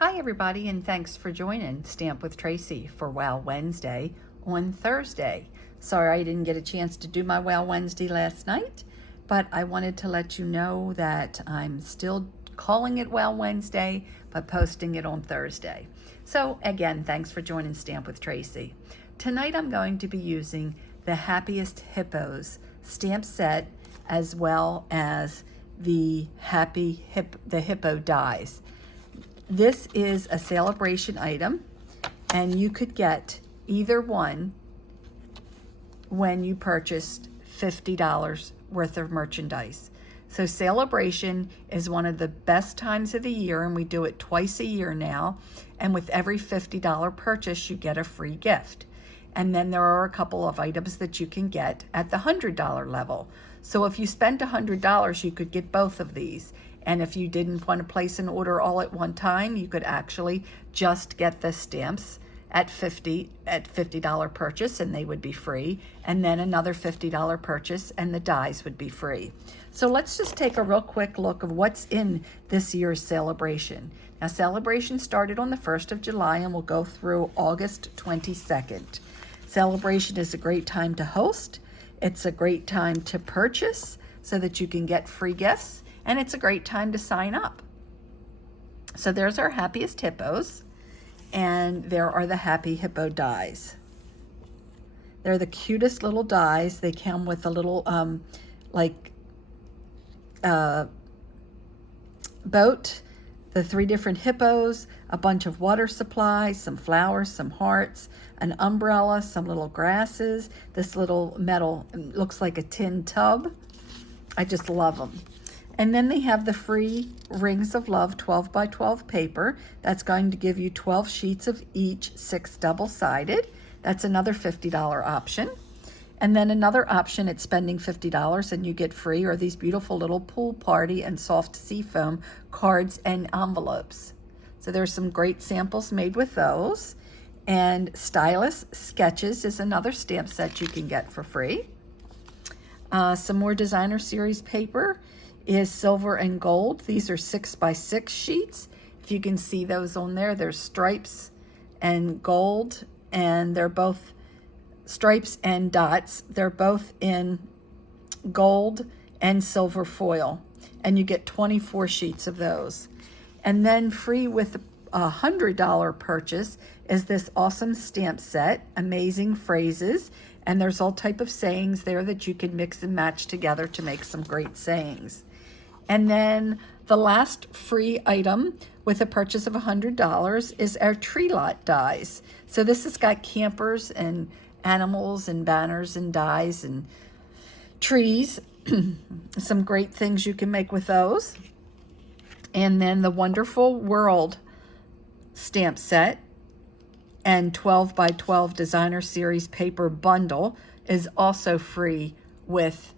Hi everybody, and thanks for joining Stamp with Tracy for Wow Wednesday on Thursday. Sorry I didn't get a chance to do my Wow Wednesday last night, but I wanted to let you know that I'm still calling it Wow Wednesday, but posting it on Thursday. So again, thanks for joining Stamp with Tracy. Tonight I'm going to be using the Happiest Hippos stamp set as well as the Hippo dies. This is a SaleABration item, and you could get either one when you purchased $50 worth of merchandise. So SaleABration is one of the best times of the year, and we do it twice a year now. And with every $50 purchase, you get a free gift. And then there are a couple of items that you can get at the $100 level. So if you spend $100, you could get both of these. And if you didn't want to place an order all at one time, you could actually just get the stamps at $50 purchase, and they would be free. And then another $50 purchase, and the dies would be free. So let's just take a real quick look of what's in this year's SaleABration. Now, SaleABration started on the 1st of July and will go through August 22nd. SaleABration is a great time to host. It's a great time to purchase so that you can get free gifts. And it's a great time to sign up. So there's our Happiest Hippos, and there are the Happy Hippo dies. They're the cutest little dies. They come with a little boat, the 3 different hippos, a bunch of water supplies, some flowers, some hearts, an umbrella, some little grasses, this little metal, looks like a tin tub. I just love them. And then they have the free Rings of Love 12 by 12 paper. That's going to give you 12 sheets of each, 6 double-sided. That's another $50 option. And then another option at spending $50 and you get free are these beautiful little pool party and soft seafoam cards and envelopes. So there's some great samples made with those. And Stylus Sketches is another stamp set you can get for free. Some more designer series paper is silver and gold. These are 6 by 6 sheets. If you can see those on there, there's stripes and gold, and they're both stripes and dots. They're both in gold and silver foil, and you get 24 sheets of those. And then free with a $100 purchase is this awesome stamp set, Amazing Phrases, and there's all type of sayings there that you can mix and match together to make some great sayings. And then the last free item with a purchase of $100 is our Tree Lot dies. So this has got campers and animals and banners and dies and trees. Some great things you can make with those. And then the Wonderful World stamp set and 12 by 12 designer series paper bundle is also free with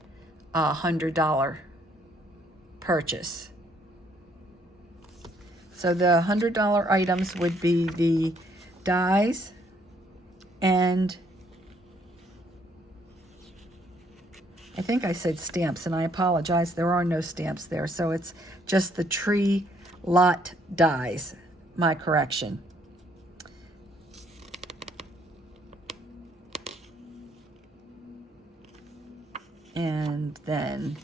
a $100 purchase. So the $100 items would be the dies and I think I said stamps, and I apologize, there are no stamps there, so it's just the Tree Lot dies, my correction. And then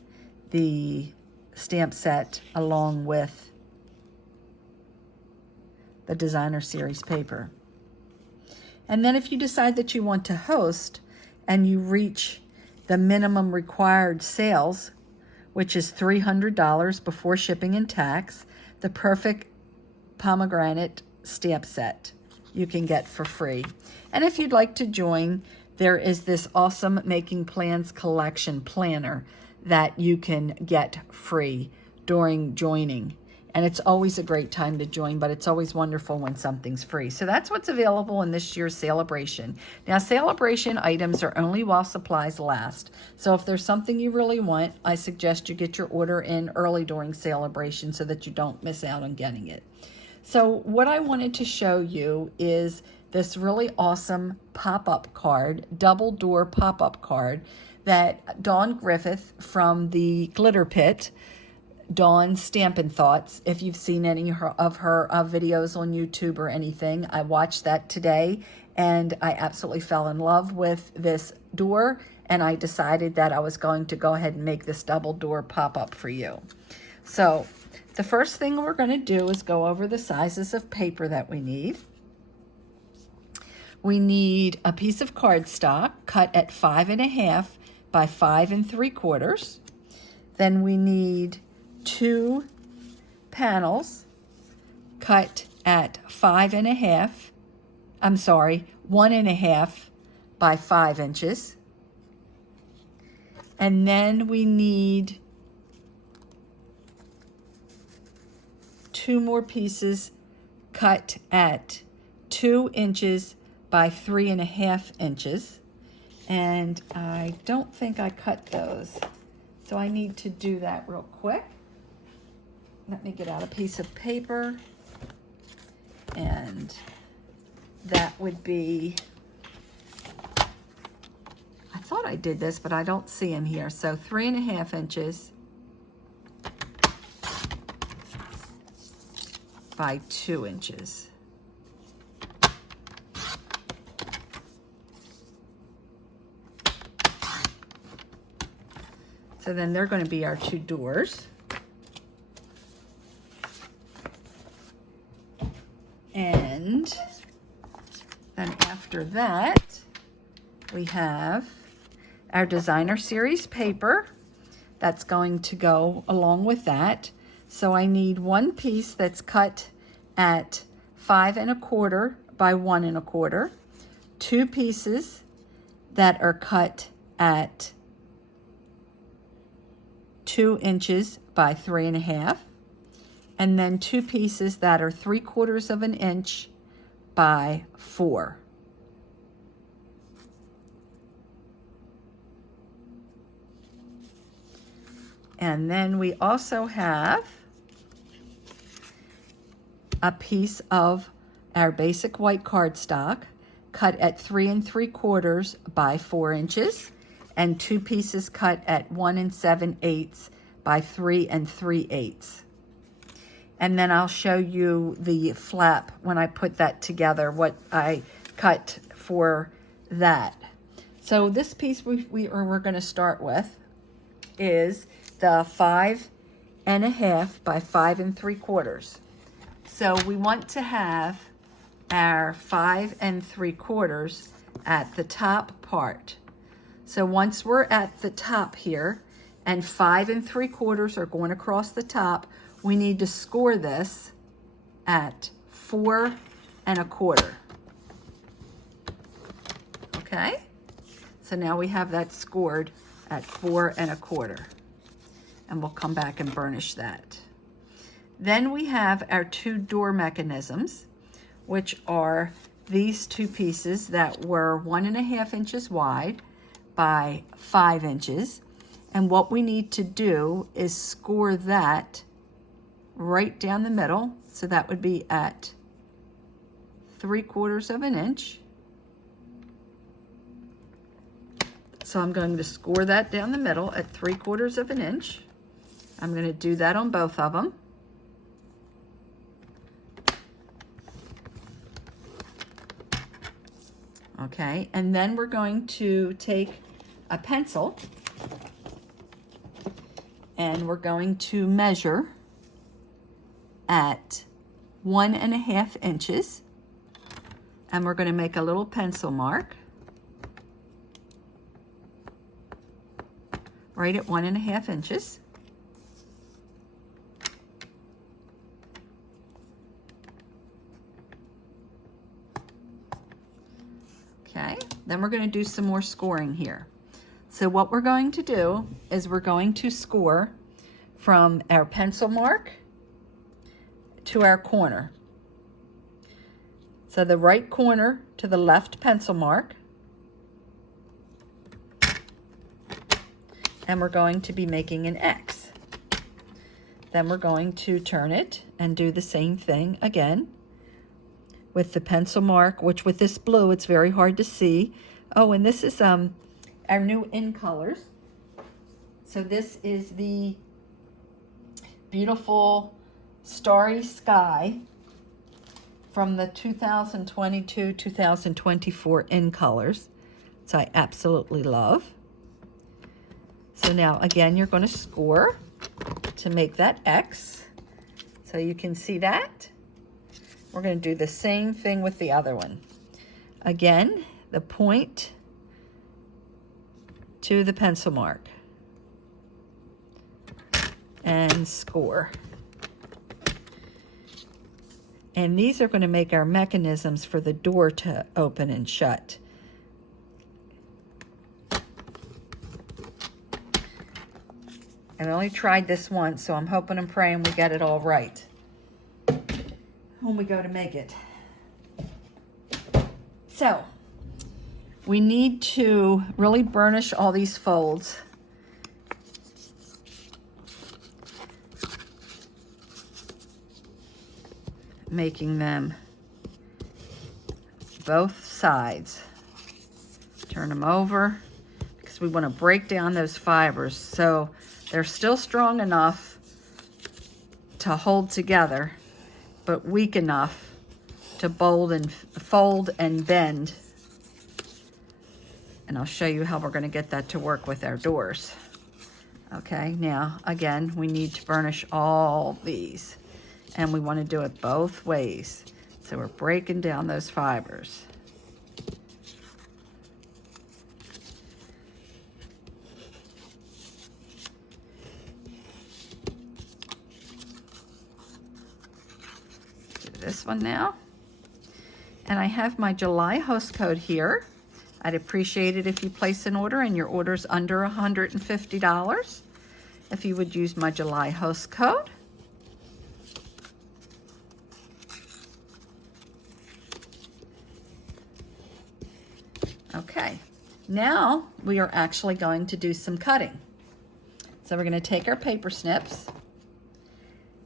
the stamp set along with the designer series paper. And then if you decide that you want to host and you reach the minimum required sales, which is $300 before shipping and tax, the perfect pomegranate stamp set you can get for free. And if you'd like to join, there is this awesome Making Plans collection planner that you can get free during joining. And it's always a great time to join, but it's always wonderful when something's free. So that's what's available in this year's SaleABration. Now, SaleABration items are only while supplies last. So if there's something you really want, I suggest you get your order in early during SaleABration so that you don't miss out on getting it. So what I wanted to show you is this really awesome pop-up card, double door pop-up card that Dawn Griffith from the Glitter Pit DawnStampinThoughts. If you've seen any of her videos on YouTube or anything, I watched that today and I absolutely fell in love with this door, and I decided that I was going to go ahead and make this double door pop up for you. So the first thing we're going to do is go over the sizes of paper that we need. We need a piece of cardstock cut at 5.5 by 5 3/4. Then we need 2 panels cut at 1.5 by 5 inches. And then we need 2 more pieces cut at 2 inches by 3.5 inches. And I don't think I cut those, so I need to do that real quick. Let me get out a piece of paper, and that would be, I thought I did this, but I don't see them here. So 3.5 inches by 2 inches. So then they're going to be our 2 doors. And then after that, we have our designer series paper that's going to go along with that. So I need 1 piece that's cut at 5 1/4 by 1 1/4, 2 pieces that are cut at 2 inches by 3.5, and then 2 pieces that are 3/4 of an inch by 4. And then we also have a piece of our basic white cardstock cut at 3 3/4 by 4 inches, and 2 pieces cut at 1 7/8 by 3 3/8. And then I'll show you the flap when I put that together, what I cut for that. So this piece we're going to start with is the 5.5 by 5 3/4. So we want to have our 5 3/4 at the top part. So once we're at the top here and 5 3/4 are going across the top, we need to score this at 4 1/4. Okay? So now we have that scored at 4 1/4. And we'll come back and burnish that. Then we have our 2 door mechanisms, which are these 2 pieces that were 1.5 inches wide by 5 inches. And what we need to do is score that right down the middle. So that would be at 3/4 of an inch. So I'm going to score that down the middle at 3/4 of an inch. I'm going to do that on both of them. Okay, and then we're going to take a pencil and we're going to measure at 1.5 inches, and we're going to make a little pencil mark right at 1.5 inches. Okay, then we're going to do some more scoring here. So what we're going to do is we're going to score from our pencil mark to our corner. So the right corner to the left pencil mark. And we're going to be making an X. Then we're going to turn it and do the same thing again with the pencil mark, which with this blue, it's very hard to see. Oh, and this is our new in colors. So this is the beautiful starry sky from the 2022-2024 in colors, which I absolutely love. So now again, you're going to score to make that X. So you can see that. We're going to do the same thing with the other one. Again, the point to the pencil mark and score. And these are going to make our mechanisms for the door to open and shut. I've only tried this once, so I'm hoping and praying we get it all right when we go to make it. So, we need to really burnish all these folds. Making them both sides. Turn them over because we want to break down those fibers so they're still strong enough to hold together, but weak enough to fold and bend. And I'll show you how we're going to get that to work with our doors. Okay, now again, we need to burnish all these, and we want to do it both ways. So we're breaking down those fibers. This one now, and I have my July host code here. I'd appreciate it if you place an order and your order's under $150. If you would use my July host code. Okay, now we are actually going to do some cutting. So we're going to take our paper snips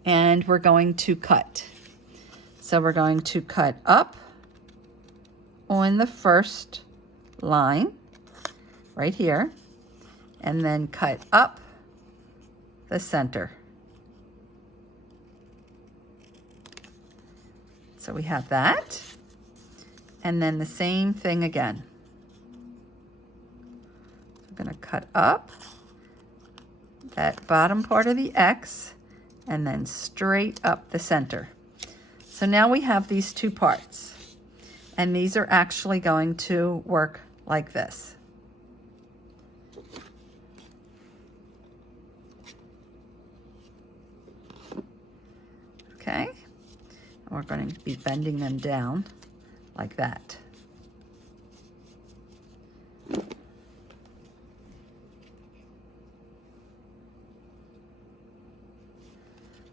and we're going to cut. So we're going to cut up on the first line right here, and then cut up the center. So we have that, and then the same thing again. I'm going to cut up that bottom part of the X and then straight up the center. So now we have these two parts, and these are actually going to work like this. Okay, and we're going to be bending them down like that.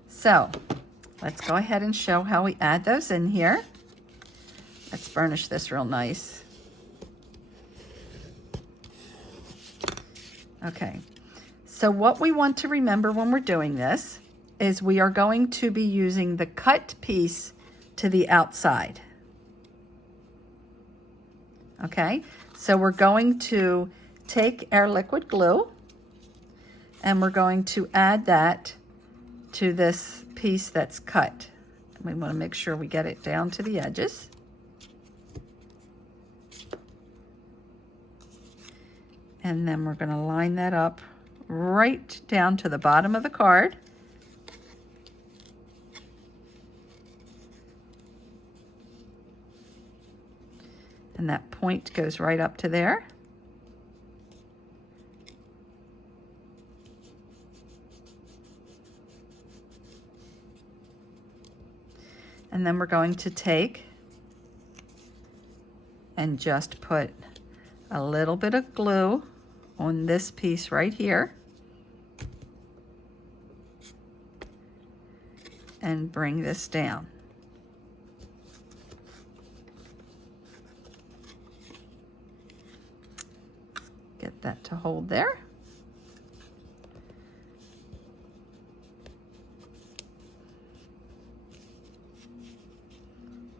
So let's go ahead and show how we add those in here. Let's burnish this real nice. Okay, so what we want to remember when we're doing this is we are going to be using the cut piece to the outside. Okay, so we're going to take our liquid glue and we're going to add that to this piece that's cut. We want to make sure we get it down to the edges. And then we're going to line that up right down to the bottom of the card. And that point goes right up to there. And then we're going to take and just put a little bit of glue on this piece right here and bring this down. Get that to hold there.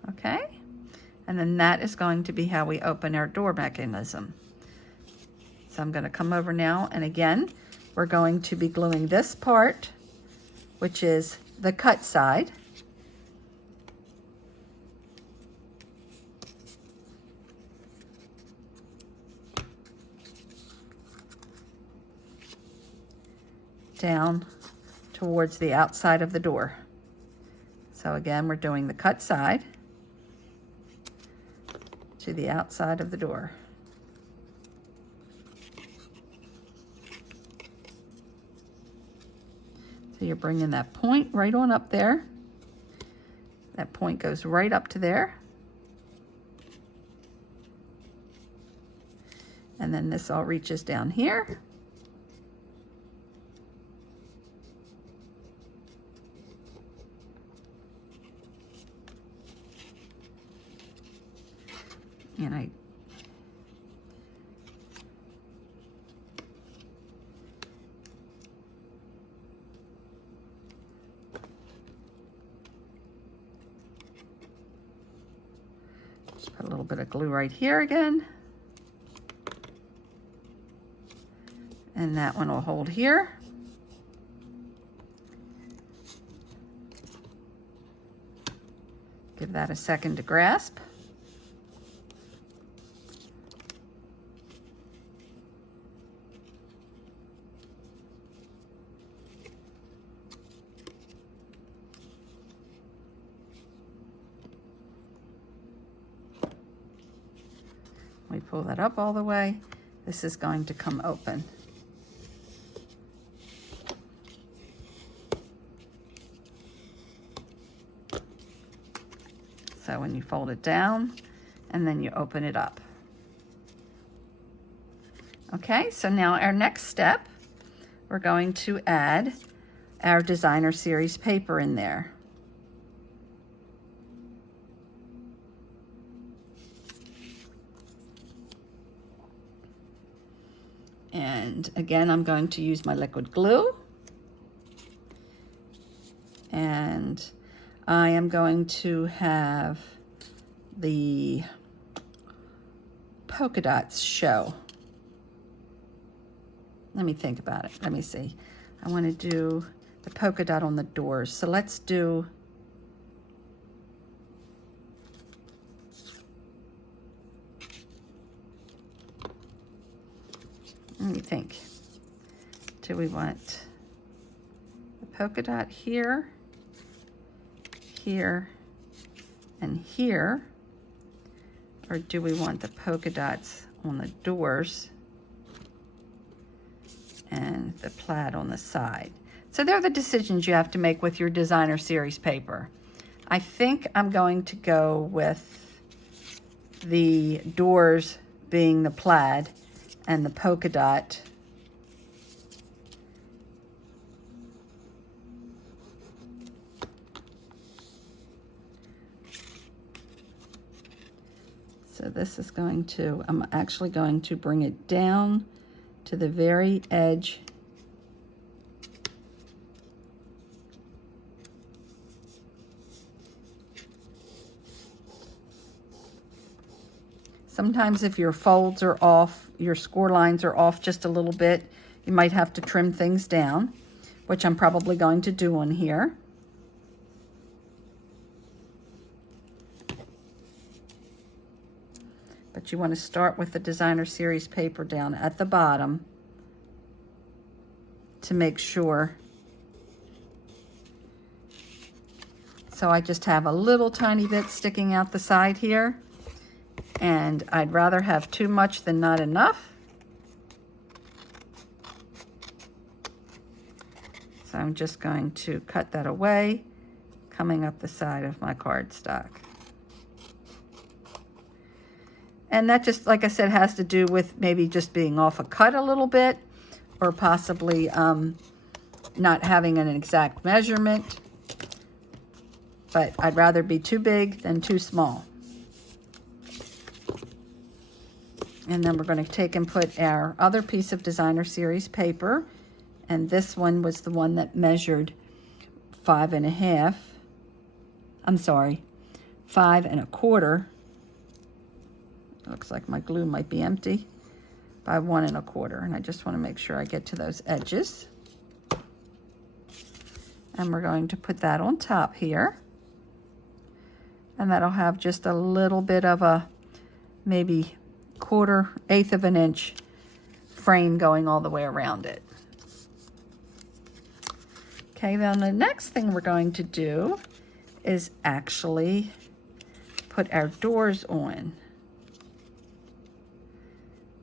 Okay, and then that is going to be how we open our door mechanism. So I'm going to come over now, and again, we're going to be gluing this part which is the cut side. Down towards the outside of the door. So again, we're doing the cut side to the outside of the door. So you're bringing that point right on up there. That point goes right up to there. And then this all reaches down here. And I just put a little bit of glue right here again. And that one will hold here. Give that a second to grasp. We pull that up all the way. This is going to come open. So when you fold it down and then you open it up. Okay, so now our next step, we're going to add our designer series paper in there. And again, I'm going to use my liquid glue. And I am going to have the polka dots show. Let me think about it. Let me see. I want to do the polka dot on the doors. So let's do let me think. Do we want the polka dot here, here, and here? Or do we want the polka dots on the doors and the plaid on the side? So they're the decisions you have to make with your designer series paper. I think I'm going to go with the doors being the plaid and the polka dot so this is going to, I'm actually going to bring it down to the very edge Sometimes if your folds are off, your score lines are off just a little bit, you might have to trim things down, which I'm probably going to do on here. But you want to start with the designer series paper down at the bottom to make sure. So I just have a little tiny bit sticking out the side here, and I'd rather have too much than not enough. So I'm just going to cut that away, coming up the side of my cardstock. And that just, like I said, has to do with maybe just being off a cut a little bit, or possibly not having an exact measurement. But I'd rather be too big than too small. And then we're going to take and put our other piece of designer series paper. And this one was the one that measured 5 1/4. I'm sorry, 5 1/4. Looks like my glue might be empty. By 1 1/4. And I just want to make sure I get to those edges. And we're going to put that on top here. And that'll have just a little bit of a maybe 1/4 of an inch frame going all the way around it. Okay, then the next thing we're going to do is actually put our doors on.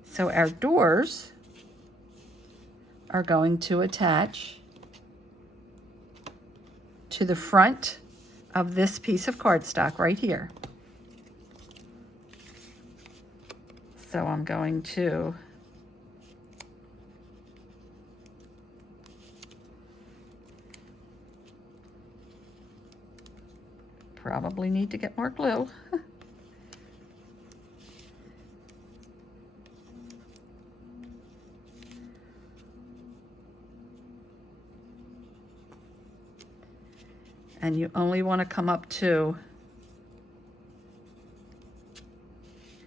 So our doors are going to attach to the front of this piece of cardstock right here. So I'm going to probably need to get more glue. And you only want to come up to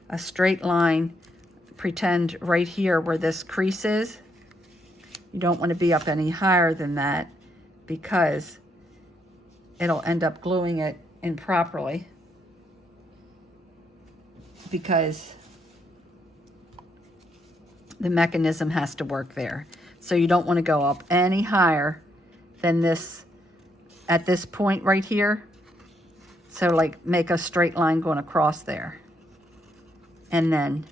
a straight line. Pretend right here where this crease is. You don't want to be up any higher than that because it'll end up gluing it improperly, because the mechanism has to work there. So you don't want to go up any higher than this at this point right here. So like make a straight line going across there and then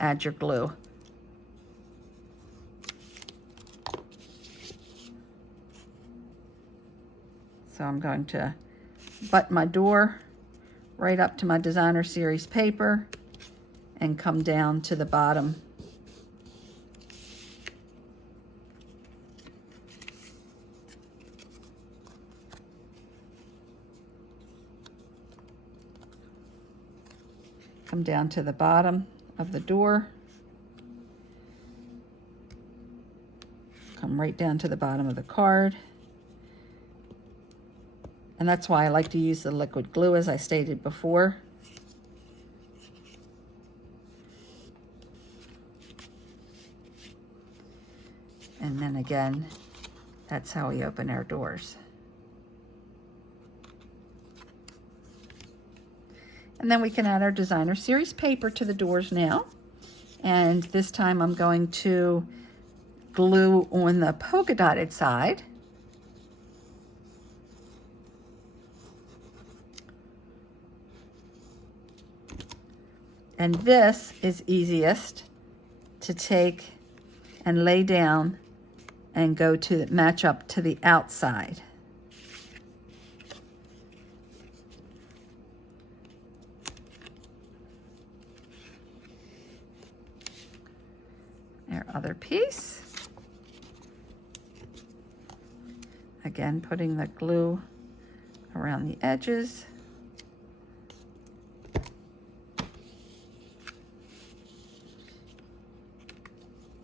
add your glue. So I'm going to butt my door right up to my designer series paper and come down to the bottom. Come down to the bottom of the door. Come right down to the bottom of the card. And that's why I like to use the liquid glue, as I stated before. And then again, that's how we open our doors. And then we can add our designer series paper to the doors now. And this time I'm going to glue on the polka dotted side. And this is easiest to take and lay down and go to match up to the outside. Our other piece. Again, putting the glue around the edges.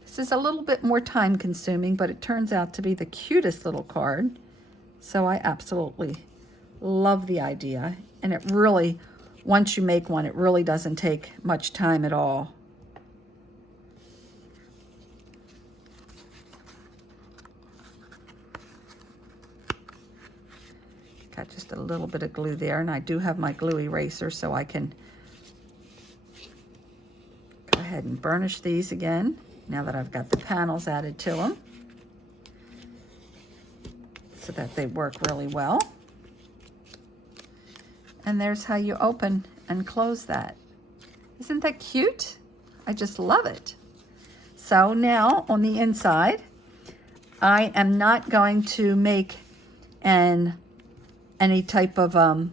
This is a little bit more time consuming, but it turns out to be the cutest little card. So I absolutely love the idea. And it really, once you make one, it really doesn't take much time at all. Got just a little bit of glue there, and I do have my glue eraser, so I can go ahead and burnish these again now that I've got the panels added to them, so that they work really well. And there's how you open and close that. Isn't that cute? I just love it. So now on the inside, I am not going to make any type of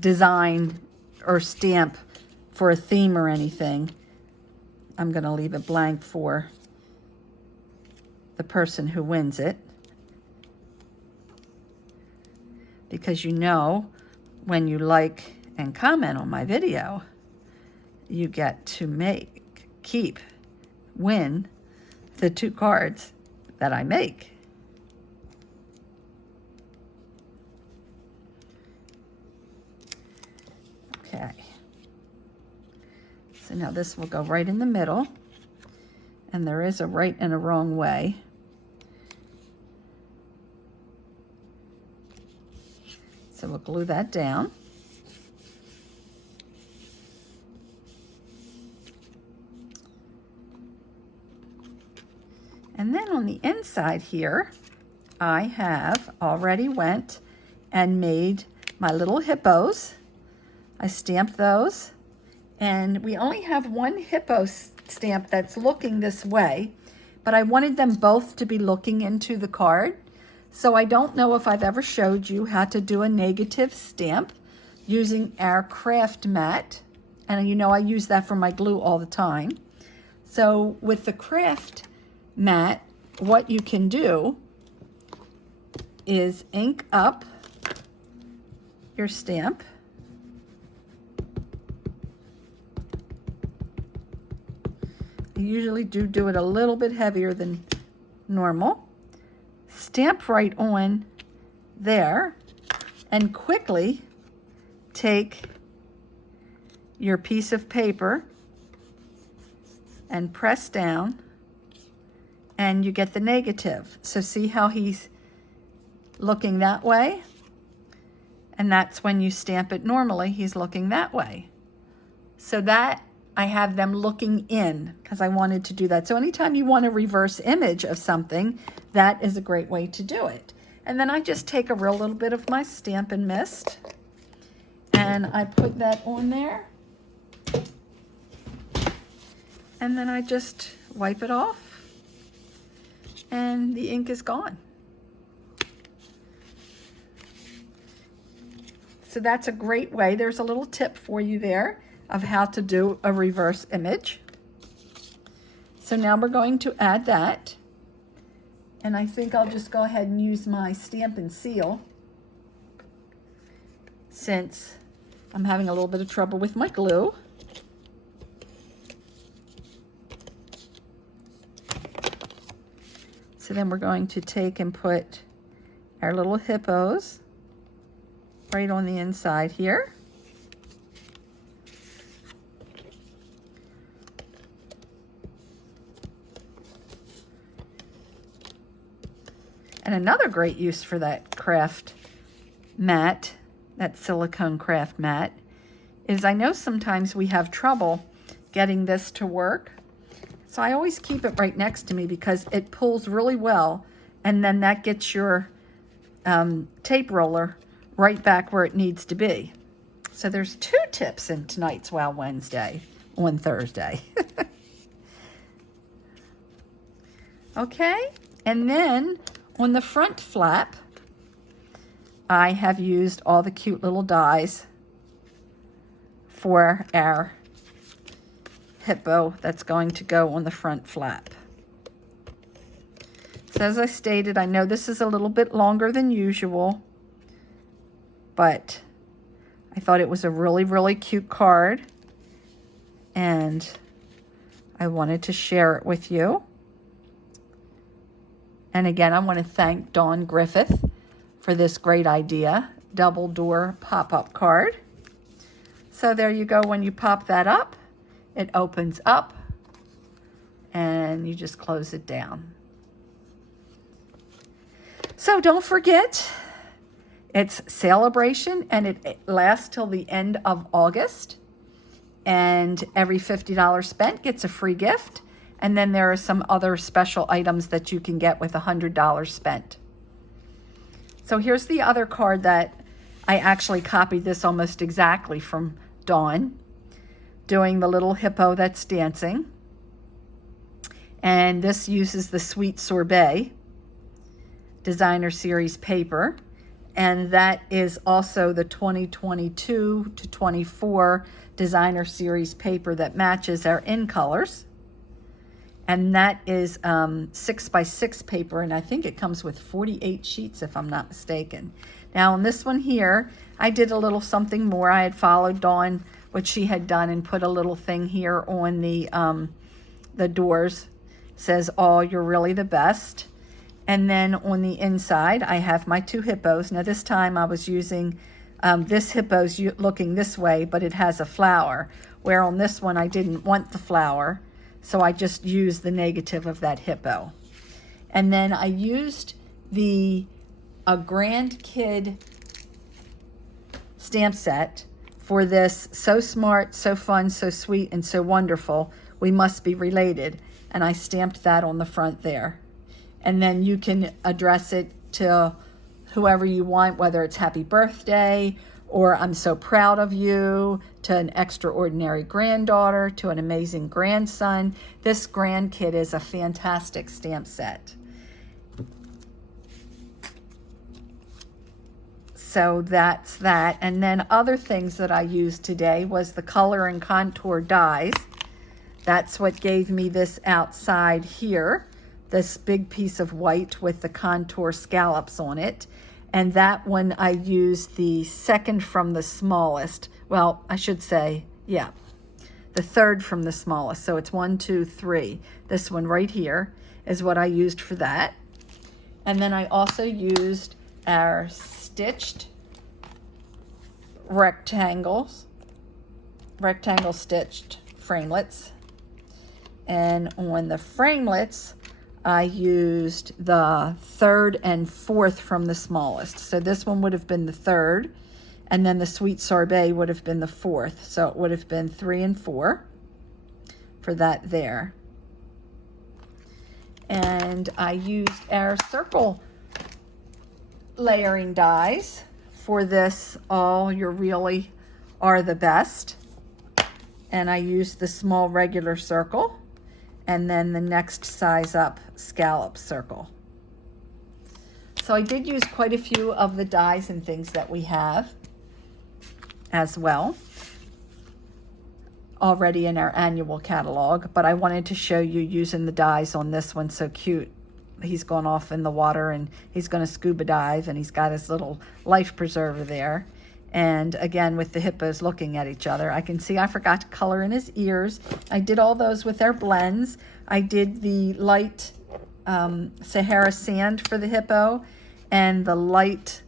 design or stamp for a theme or anything. I'm going to leave it blank for the person who wins it, because you know, when you like and comment on my video, you get to win the 2 cards that I make. Okay. So now this will go right in the middle, and there is a right and a wrong way. So we'll glue that down. And then on the inside here, I have already went and made my little hippos. I stamped those, and we only have one hippo stamp that's looking this way, but I wanted them both to be looking into the card. So I don't know if I've ever showed you how to do a negative stamp using our craft mat. And you know I use that for my glue all the time. So with the craft mat, what you can do is ink up your stamp. I usually do it a little bit heavier than normal. Stamp right on there and quickly take your piece of paper and press down, and you get the negative. So see how he's looking that way? And that's when you stamp it normally, he's looking that way. So that I have them looking in because I wanted to do that. So anytime you want a reverse image of something, that is a great way to do it. And then I just take a real little bit of my Stampin' Mist and I put that on there. And then I just wipe it off and the ink is gone. So that's a great way. There's a little tip for you there of how to do a reverse image. So now we're going to add that. And I think I'll just go ahead and use my Stampin' Seal since I'm having a little bit of trouble with my glue. So then we're going to take and put our little hippos right on the inside here. And another great use for that craft mat, that silicone craft mat, is I know sometimes we have trouble getting this to work. So I always keep it right next to me because it pulls really well, and then that gets your tape roller right back where it needs to be. So there's 2 tips in tonight's Wow Wednesday on Thursday. Okay, and then on the front flap, I have used all the cute little dies for our hippo that's going to go on the front flap. So as I stated, I know this is a little bit longer than usual, but I thought it was a really, really cute card, and I wanted to share it with you. And again, I want to thank Dawn Griffith for this great idea, double door pop-up card. So there you go. When you pop that up, it opens up and you just close it down. So don't forget, it's SaleABration and it lasts till the end of August. And every $50 spent gets a free gift. And then there are some other special items that you can get with $100 spent. So here's the other card that I actually copied this almost exactly from Dawn, doing the little hippo that's dancing. And this uses the Sweet Sorbet Designer Series paper. And that is also the 2022 to 24 Designer Series paper that matches our in colors. And that is 6x6 paper, and I think it comes with 48 sheets if I'm not mistaken. Now on this one here, I did a little something more. I had followed Dawn, what she had done, and put a little thing here on the doors. It says, "Oh, you're really the best." And then on the inside, I have my 2 hippos. Now this time I was using, this hippo's looking this way, but it has a flower. where on this one I didn't want the flower, so I just used the negative of that hippo. And then I used a Grand Kid stamp set for this So Smart, So Fun, So Sweet, and So Wonderful, We Must Be Related. And I stamped that on the front there. And then you can address it to whoever you want, whether it's happy birthday, or I'm so proud of you, to an extraordinary granddaughter, to an amazing grandson. This Grand Kid is a fantastic stamp set. So that's that. And then other things that I used today was the color and contour dies. That's what gave me this outside here, this big piece of white with the contour scallops on it. And that one I used the second from the smallest. Well, I should say, yeah, the third from the smallest. So it's 1, 2, 3. This one right here is what I used for that. And then I also used our stitched rectangle stitched framelits. And on the framelits, I used the third and fourth from the smallest. So this one would have been the third, and then the Sweet Sorbet would have been the fourth. So it would have been 3 and 4 for that there. And I used our circle layering dies for this All You Really Are the Best. And I used the small regular circle and then the next size up scallop circle. So I did use quite a few of the dies and things that we have as well already in our annual catalog, but I wanted to show you using the dies on this one. So cute. He's gone off in the water and he's going to scuba dive, and he's got his little life preserver there. And again, with the hippos looking at each other, I can see I forgot to color in his ears. I did all those with our blends. I did the light Sahara sand for the hippo and the light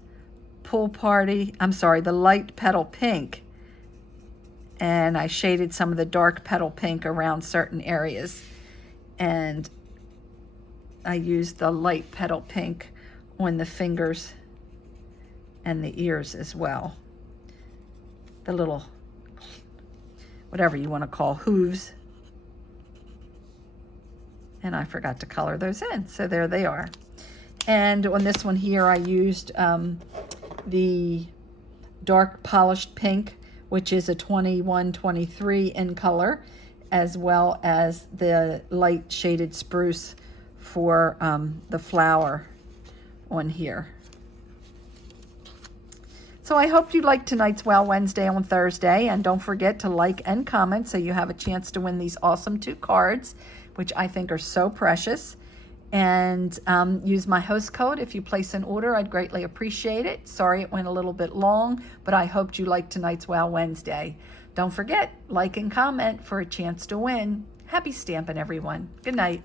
the light petal pink. And I shaded some of the dark petal pink around certain areas. And I used the light petal pink on the fingers and the ears as well. The little, whatever you want to call, hooves. And I forgot to color those in, so there they are. And on this one here, I used the dark polished pink, which is a 21-23 in color, as well as the light shaded spruce for the flower on here. So I hope you liked tonight's Wow Wednesday on Thursday, and don't forget to like and comment so you have a chance to win these awesome 2 cards, which I think are so precious. And use my host code if you place an order. I'd greatly appreciate it. Sorry it went a little bit long, but I hoped you liked tonight's Wow Wednesday. Don't forget, like and comment for a chance to win. Happy stamping, everyone. Good night.